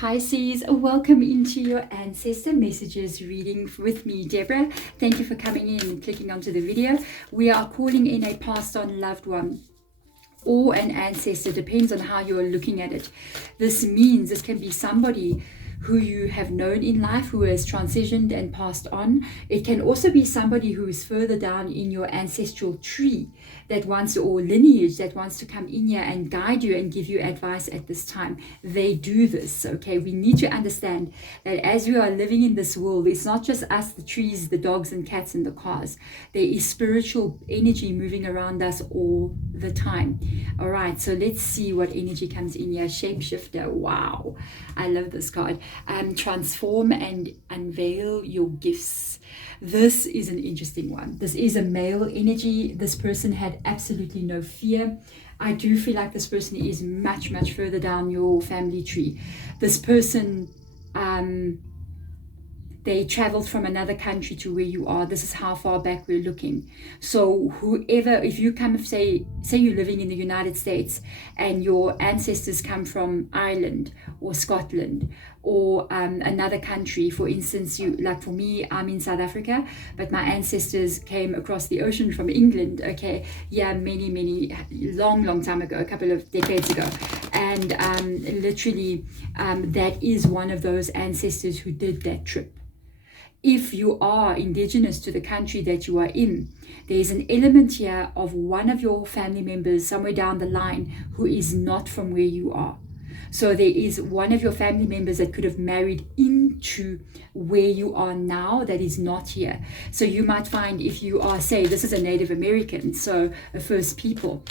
Pisces, welcome into your ancestor messages reading with me, Deborah. Thank you for coming in and clicking onto the video. We are calling in a passed on loved one or an ancestor, depends on how you are looking at it. This means this can be somebody who you have known in life, who has transitioned and passed on. It can also be somebody who is further down in your ancestral tree that wants, or lineage, that wants to come in here and guide you and give you advice at this time. They do this, okay? We need to understand that as we are living in this world, it's not just us, the trees, the dogs and cats and the cars. There is spiritual energy moving around us all the time. All right, so let's see what energy comes in here. Shapeshifter, wow, I love this card. Transform and unveil your gifts. This is an interesting one. This is a male energy. This person had absolutely no fear. I do feel like this person is much further down your family tree. This person, they traveled from another country to where you are. This is how far back we're looking. So whoever, if you come, say you're living in the United States and your ancestors come from Ireland or Scotland or another country, for instance, like for me, I'm in South Africa, but my ancestors came across the ocean from England, okay, yeah, many long time ago, a couple of decades ago. And literally that is one of those ancestors who did that trip. If you are indigenous to the country that you are in, there's an element here of one of your family members somewhere down the line who is not from where you are. So there is one of your family members that could have married into where you are now that is not here. So you might find, if you are, say, this is a Native American, so a First People,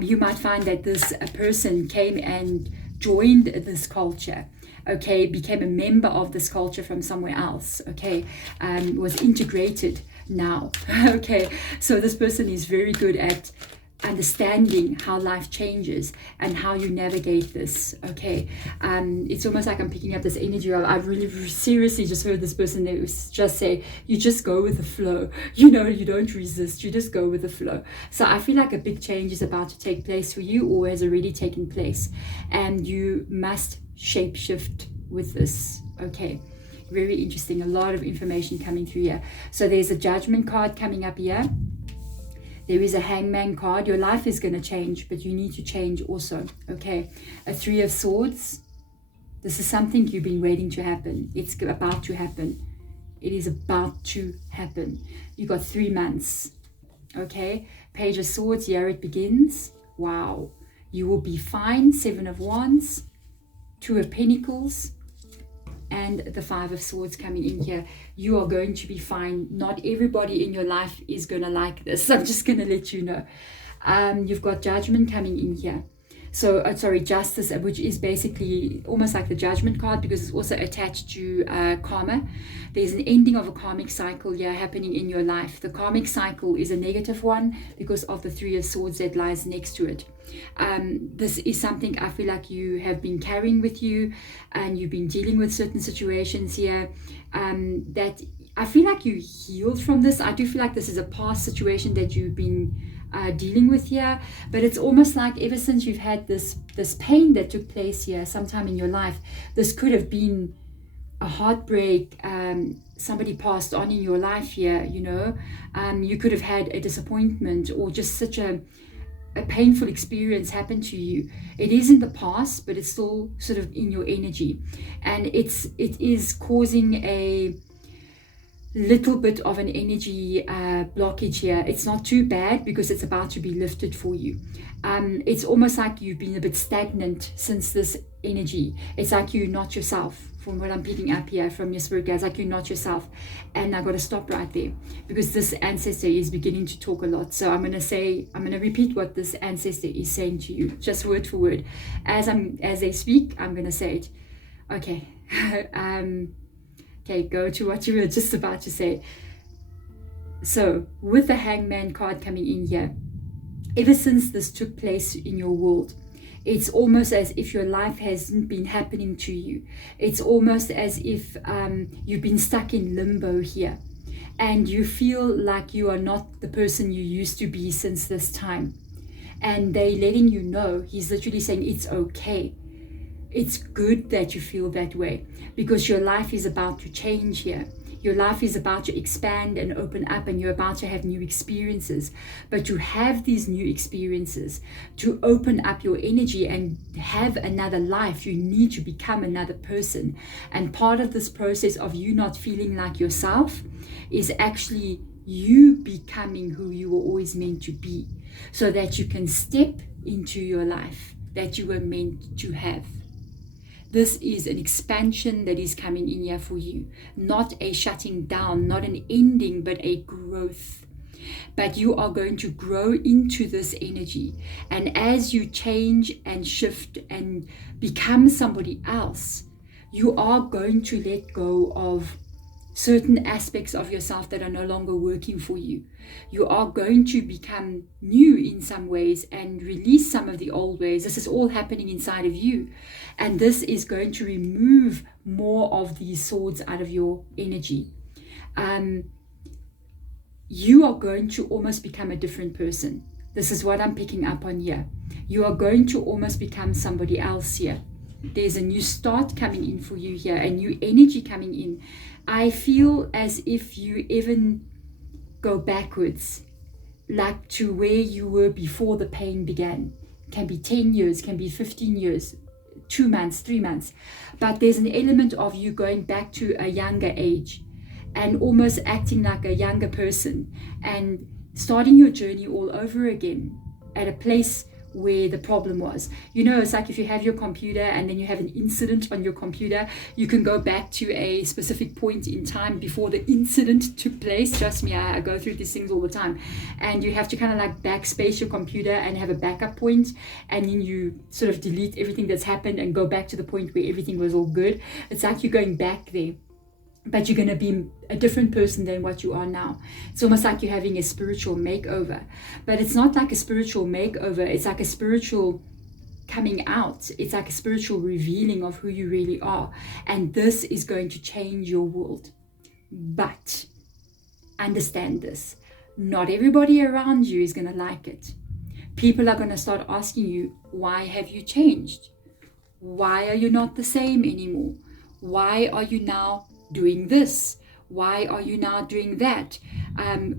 you might find that this person came and joined this culture, okay, became a member of this culture from somewhere else, okay, was integrated now, okay. So this person is very good at understanding how life changes and how you navigate this, okay. It's almost like I'm picking up this energy of, I've really seriously just heard this person that was just say, you just go with the flow, you know, you don't resist, you just go with the flow. So I feel like a big change is about to take place for you, or has already taken place, and you must shapeshift with this, okay. Very interesting, a lot of information coming through here. So there's a Judgment card coming up here. There is a Hangman card. Your life is going to change, but you need to change also, okay. A Three of Swords. This is something you've been waiting to happen. It's about to happen. It is about to happen. You got 3 months, okay. Page of Swords, here it begins. Wow, you will be fine. 7 of Wands, 2 of Pentacles, and the 5 of Swords coming in here. You are going to be fine. Not everybody in your life is going to like this. I'm just going to let you know. You've got Judgment coming in here. So, Justice, which is basically almost like the Judgment card, because it's also attached to karma. There's an ending of a karmic cycle here happening in your life. The karmic cycle is a negative one because of the 3 of Swords that lies next to it. This is something I feel like you have been carrying with you, and you've been dealing with certain situations here that I feel like you healed from this. I do feel like this is a past situation that you've been dealing with here, but it's almost like ever since you've had this pain that took place here sometime in your life, this could have been a heartbreak, somebody passed on in your life here, you know, you could have had a disappointment or just such a painful experience happen to you. It is in the past, but it's still sort of in your energy, and it is causing a little bit of an energy blockage here. It's not too bad because it's about to be lifted for you. It's almost like you've been a bit stagnant since this energy. It's like you're not yourself, from what I'm picking up here from your spirit guides, like you're not yourself. And I got to stop right there because this ancestor is beginning to talk a lot. So I'm going to repeat what this ancestor is saying to you, just word for word. As they speak, I'm going to say it. Okay. Okay, go to what you were just about to say. So, with the Hangman card coming in here, ever since this took place in your world, it's almost as if your life hasn't been happening to you. It's almost as if you've been stuck in limbo here, and you feel like you are not the person you used to be since this time. And they're letting you know, he's literally saying it's okay. it's good that you feel that way, because your life is about to change here. Your life is about to expand and open up, and you're about to have new experiences. But to have these new experiences, to open up your energy and have another life, you need to become another person. And part of this process of you not feeling like yourself is actually you becoming who you were always meant to be, so that you can step into your life that you were meant to have. This is an expansion that is coming in here for you, not a shutting down, not an ending, but a growth. But you are going to grow into this energy. And as you change and shift and become somebody else, you are going to let go of certain aspects of yourself that are no longer working for you. You are going to become new in some ways and release some of the old ways. This is all happening inside of you. And this is going to remove more of these swords out of your energy. You are going to almost become a different person. This is what I'm picking up on here. You are going to almost become somebody else here. There's a new start coming in for you here, a new energy coming in. I feel as if you even go backwards, like to where you were before the pain began. Can be 10 years, can be 15 years, 2 months, 3 months. But there's an element of you going back to a younger age and almost acting like a younger person and starting your journey all over again at a place where the problem was. You know, it's like if you have your computer and then you have an incident on your computer, you can go back to a specific point in time before the incident took place. Trust me, I go through these things all the time. And you have to kind of like backspace your computer and have a backup point, and then you sort of delete everything that's happened and go back to the point where everything was all good. It's like you're going back there, but you're going to be a different person than what you are now. It's almost like you're having a spiritual makeover. But it's not like a spiritual makeover. It's like a spiritual coming out. It's like a spiritual revealing of who you really are. And this is going to change your world. But understand this. Not everybody around you is going to like it. People are going to start asking you, why have you changed? Why are you not the same anymore? Why are you now doing this? Why are you now doing that?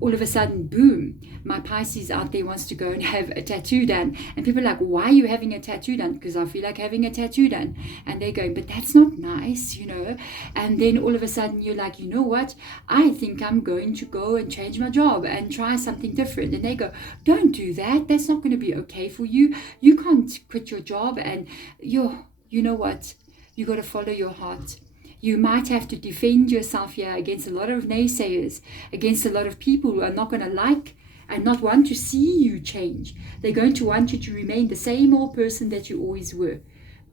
All of a sudden, boom, my Pisces out there wants to go and have a tattoo done. And people are like, why are you having a tattoo done? Because I feel like having a tattoo done. And they're going, but that's not nice, you know. And then all of a sudden you're like, you know what? I think I'm going to go and change my job and try something different. And they go, don't do that. That's not going to be okay for you. You can't quit your job. And you know what? You got to follow your heart. You might have to defend yourself here against a lot of naysayers, against a lot of people who are not going to like and not want to see you change. They're going to want you to remain the same old person that you always were.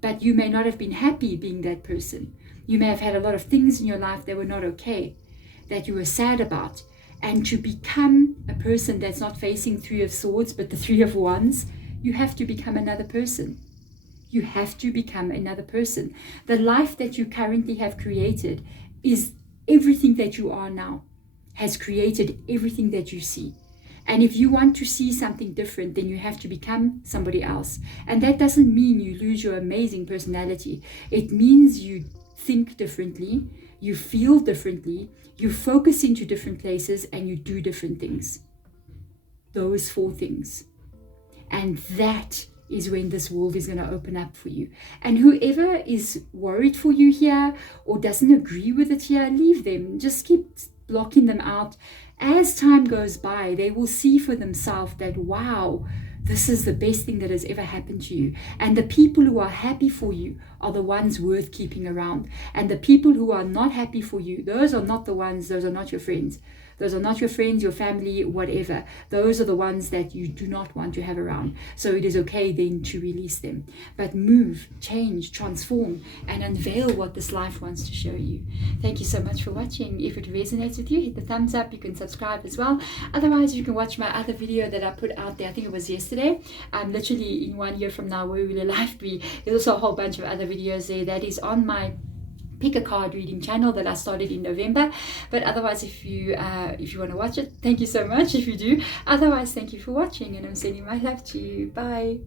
But you may not have been happy being that person. You may have had a lot of things in your life that were not okay, that you were sad about. And to become a person that's not facing 3 of swords, but the 3 of wands, you have to become another person. You have to become another person. The life that you currently have created is everything that you are now, has created everything that you see. And if you want to see something different, then you have to become somebody else. And that doesn't mean you lose your amazing personality. It means you think differently, you feel differently, you focus into different places, and you do different things. Those 4 things. And that is when this world is going to open up for you. And whoever is worried for you here or doesn't agree with it here, leave them. Just keep blocking them out. As time goes by, they will see for themselves that, wow, this is the best thing that has ever happened to you. And the people who are happy for you are the ones worth keeping around. And the people who are not happy for you, those are not the ones, those are not your friends. Those are not your friends, your family, whatever. Those are the ones that you do not want to have around. So it is okay then to release them. But move, change, transform, and unveil what this life wants to show you. Thank you so much for watching. If it resonates with you, hit the thumbs up. You can subscribe as well. Otherwise, you can watch my other video that I put out there. I think it was yesterday. Literally in 1 year from now, where will your life be? There's also a whole bunch of other videos there that is on my pick a card reading channel that I started in November. But otherwise, if you want to watch it, thank you so much if you do. Otherwise, thank you for watching, and I'm sending my love to you. Bye.